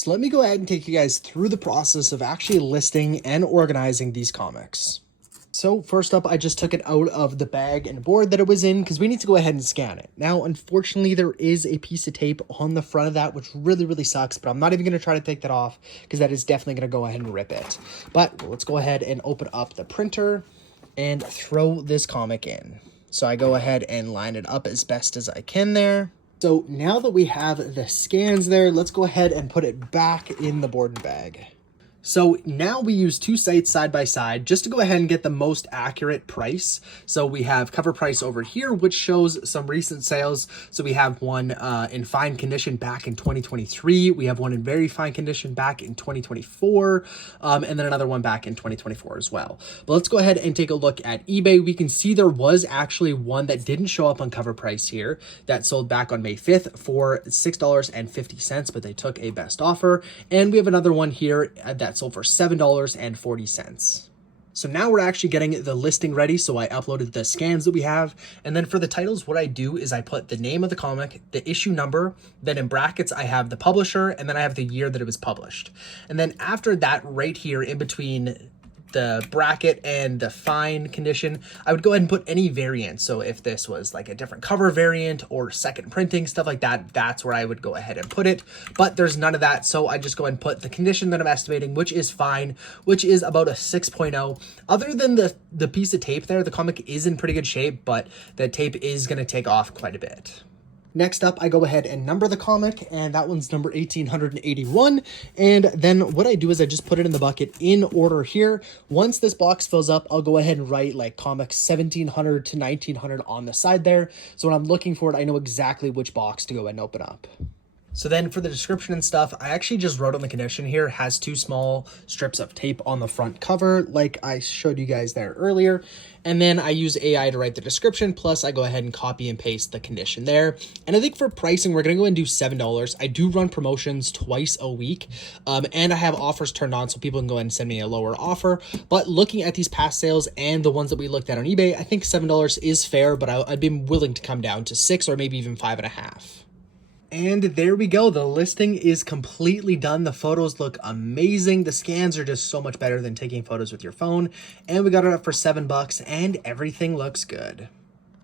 So let me go ahead and take you guys through the process of actually listing and organizing these comics. So first up, I just took it out of the bag and board that it was in because we need to go ahead and scan it. Now, unfortunately, there is a piece of tape on the front of that, which really sucks, but I'm not even going to try to take that off because that is definitely going to go ahead and rip it. But let's go ahead and open up the printer and throw this comic in. So I go ahead and line it up as best as I can there. So now that we have the scans there, let's go ahead and put it back in the board bag. So now we use two sites side by side just to go ahead and get the most accurate price. So we have cover price over here, which shows some recent sales. So we have one in fine condition back in 2023. We have one in very fine condition back in 2024. And then another one back in 2024 as well. But let's go ahead and take a look at eBay. We can see there was actually one that didn't show up on cover price here that sold back on May 5th for $6.50, but they took a best offer. And we have another one here that sold for $7.40. So now we're actually getting the listing ready. So I uploaded the scans that we have. And then for the titles, what I do is I put the name of the comic, the issue number, then in brackets, I have the publisher, and then I have the year that it was published. And then after that, right here in between the bracket and the fine condition, I would go ahead and put any variant. So if this was like a different cover variant or second printing, stuff like that, that's where I would go ahead and put it. But there's none of that. So I just go ahead and put the condition that I'm estimating, which is fine, which is about a 6.0. Other than the piece of tape there, the comic is in pretty good shape, but the tape is going to take off quite a bit. Next up, I go ahead and number the comic, and that one's number 1881. And then what I do is I just put it in the bucket in order here. Once this box fills up, I'll go ahead and write like comics 1700 to 1900 on the side there. So when I'm looking for it, I know exactly which box to go ahead and open up. So then for the description and stuff, I actually just wrote on the condition here, has two small strips of tape on the front cover, like I showed you guys there earlier. And then I use AI to write the description, plus I go ahead and copy and paste the condition there. And I think for pricing, we're going to go and do $7. I do run promotions twice a week, and I have offers turned on so people can go ahead and send me a lower offer. But looking at these past sales and the ones that we looked at on eBay, I think $7 is fair, but I'd be willing to come down to $6 or maybe even $5.50. And there we go. The listing is completely done. The photos look amazing. The scans are just so much better than taking photos with your phone. And we got it up for $7 and everything looks good.